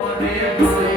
Thank you.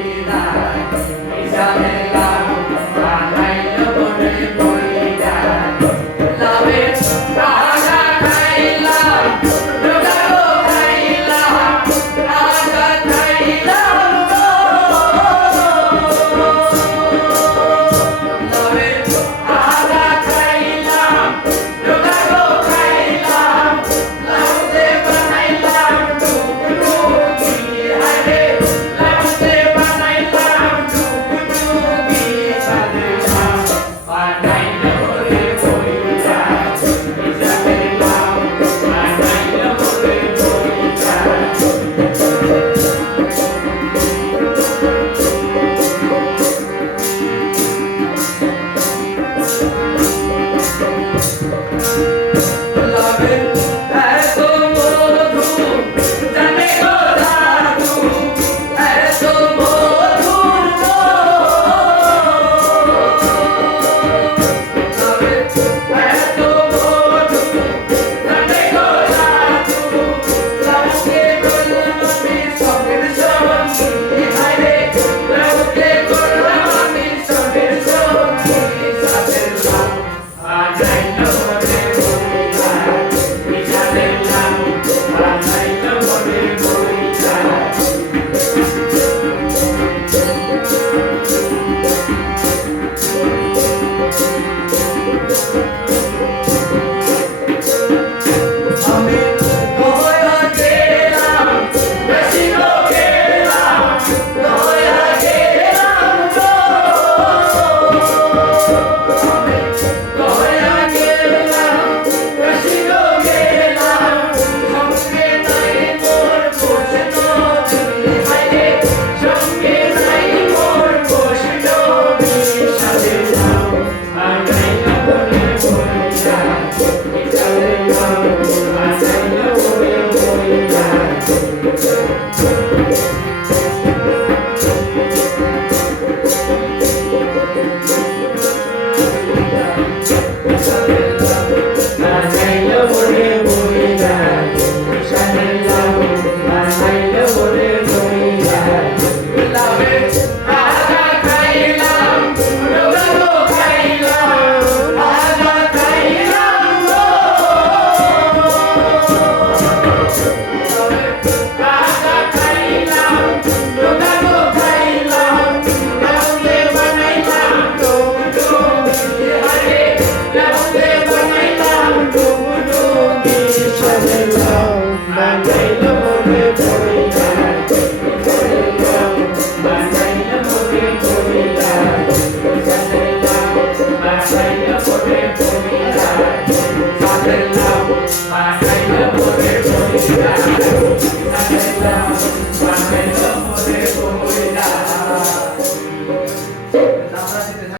love, my way love.